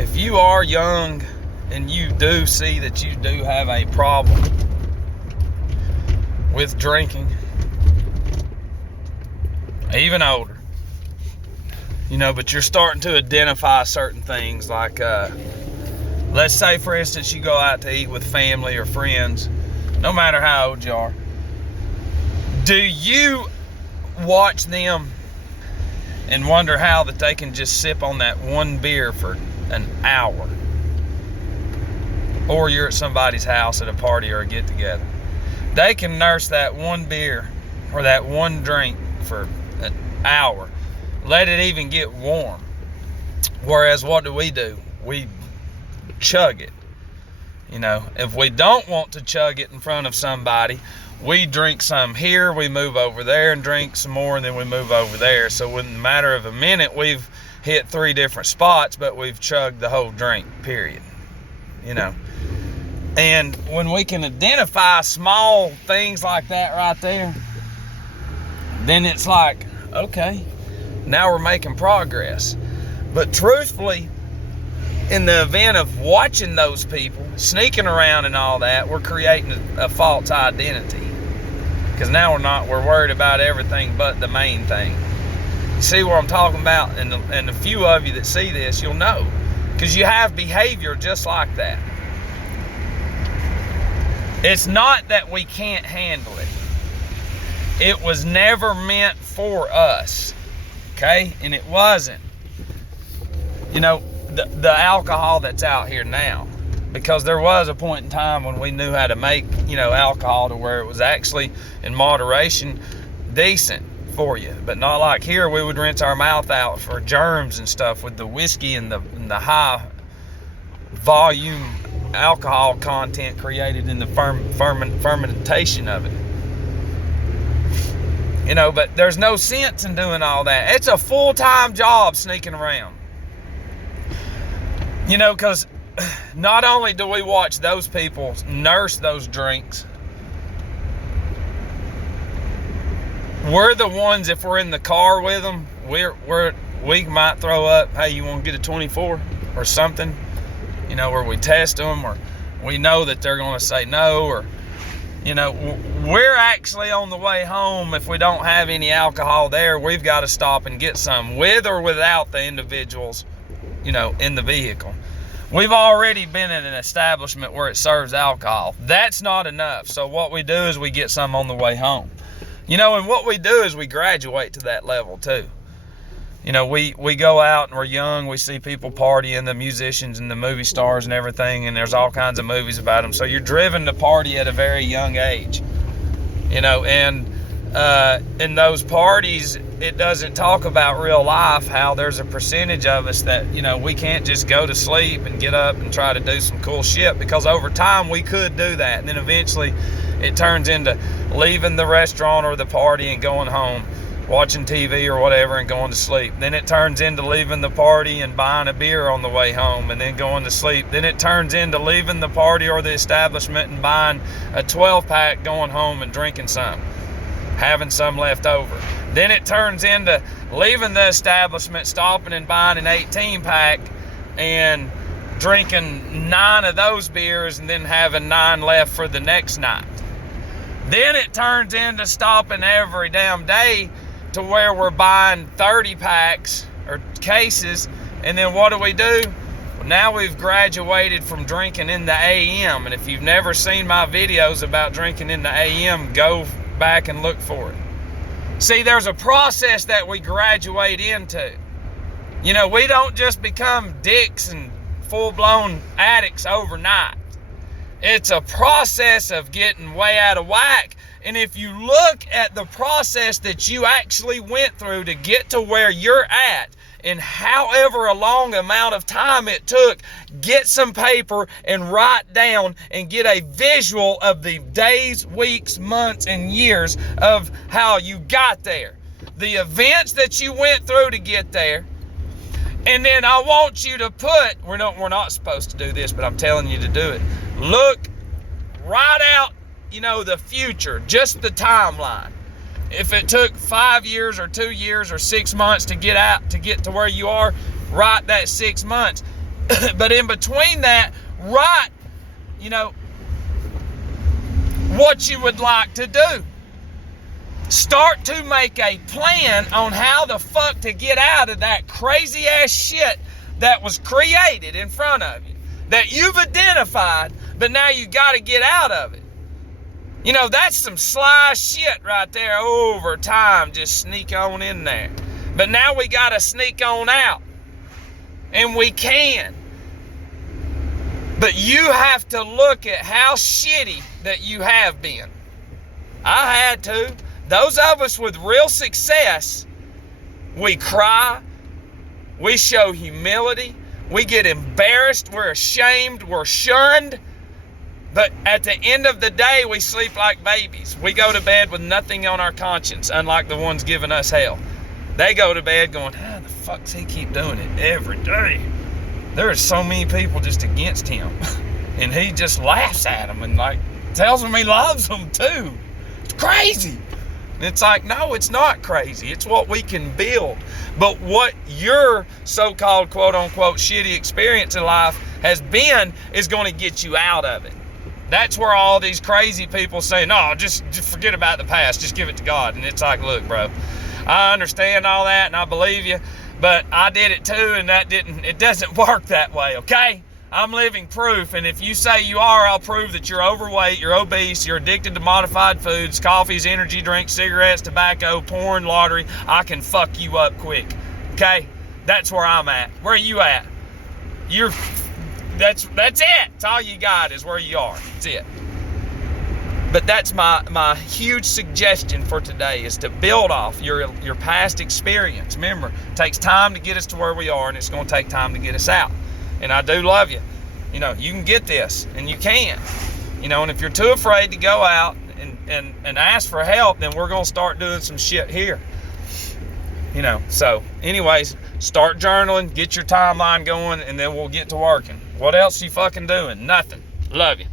if you are young and you do see that you do have a problem with drinking, even older, but you're starting to identify certain things like, let's say, for instance, you go out to eat with family or friends, no matter how old you are. Do you watch them and wonder how that they can just sip on that one beer for an hour? Or you're at somebody's house at a party or a get-together. They can nurse that one beer or that one drink for an hour. Let it even get warm. Whereas what do? We chug it. If we don't want to chug it in front of somebody, we drink some here, we move over there and drink some more, and then we move over there. So in a matter of a minute, we've hit 3 different spots, but we've chugged the whole drink, period. And when we can identify small things like that right there, then it's like, okay, now we're making progress. But truthfully, in the event of watching those people sneaking around and all that, we're creating a false identity. Because now we're worried about everything but the main thing. You see what I'm talking about? And a few of you that see this, you'll know. Because you have behavior just like that. It's not that we can't handle it. It was never meant for us. Okay? And it wasn't. The alcohol that's out here now. Because there was a point in time when we knew how to make, alcohol to where it was actually, in moderation, decent for you. But not like here, we would rinse our mouth out for germs and stuff with the whiskey and the high volume alcohol content created in the fermentation of it. But there's no sense in doing all that. It's a full-time job sneaking around. Because not only do we watch those people nurse those drinks, we're the ones, if we're in the car with them, we might throw up, hey, you want to get a 24 or something, where we test them, or we know that they're going to say no, or, we're actually on the way home. If we don't have any alcohol there, we've got to stop and get some, with or without the individuals, in the vehicle. We've already been in an establishment where it serves alcohol. That's not enough. So what we do is we get some on the way home. And what we do is we graduate to that level too. We go out and we're young. We see people partying, the musicians and the movie stars and everything, and there's all kinds of movies about them. So you're driven to party at a very young age. And in those parties, it doesn't talk about real life, how there's a percentage of us that, we can't just go to sleep and get up and try to do some cool shit, because over time we could do that. And then eventually it turns into leaving the restaurant or the party and going home, watching TV or whatever and going to sleep. Then it turns into leaving the party and buying a beer on the way home and then going to sleep. Then it turns into leaving the party or the establishment and buying a 12-pack, going home and drinking some, having some left over. Then it turns into leaving the establishment, stopping and buying an 18-pack and drinking 9 of those beers and then having 9 left for the next night. Then it turns into stopping every damn day to where we're buying 30 packs or cases, and then what do? Well, now we've graduated from drinking in the AM, and if you've never seen my videos about drinking in the AM, go back and look for it. See, there's a process that we graduate into. We don't just become dicks and full-blown addicts overnight. It's a process of getting way out of whack. And if you look at the process that you actually went through to get to where you're at, and however a long amount of time it took, get some paper and write down and get a visual of the days, weeks, months, and years of how you got there. The events that you went through to get there. And then I want you to put, we're not supposed to do this, but I'm telling you to do it. Look right out, the future, just the timeline. If it took 5 years or 2 years or 6 months to get to where you are, write that 6 months. But in between that, write, what you would like to do. Start to make a plan on how the fuck to get out of that crazy ass shit that was created in front of you, that you've identified, but now you got to get out of it. That's some sly shit right there. Over time, just sneak on in there. But now we got to sneak on out. And we can. But you have to look at how shitty that you have been. I had to. Those of us with real success, we cry, we show humility, we get embarrassed, we're ashamed, we're shunned. But at the end of the day, we sleep like babies. We go to bed with nothing on our conscience, unlike the ones giving us hell. They go to bed going, how the fuck does he keep doing it every day? There are so many people just against him. And he just laughs at them and tells them he loves them too. It's crazy. And it's like, no, it's not crazy. It's what we can build. But what your so-called quote-unquote shitty experience in life has been is going to get you out of it. That's where all these crazy people say, no, just forget about the past. Just give it to God. And it's like, look, bro, I understand all that and I believe you, but I did it too, and it doesn't work that way, okay? I'm living proof, and if you say you are, I'll prove that you're overweight, you're obese, you're addicted to modified foods, coffees, energy drinks, cigarettes, tobacco, porn, lottery. I can fuck you up quick, okay? That's where I'm at. Where are you at? That's it. That's all you got is where you are. That's it. But that's my huge suggestion for today, is to build off your past experience. Remember, it takes time to get us to where we are, and it's going to take time to get us out. And I do love you. You can get this, and you can. And if you're too afraid to go out and ask for help, then we're going to start doing some shit here. So anyways, start journaling, get your timeline going, and then we'll get to working. What else you fucking doing? Nothing. Love you.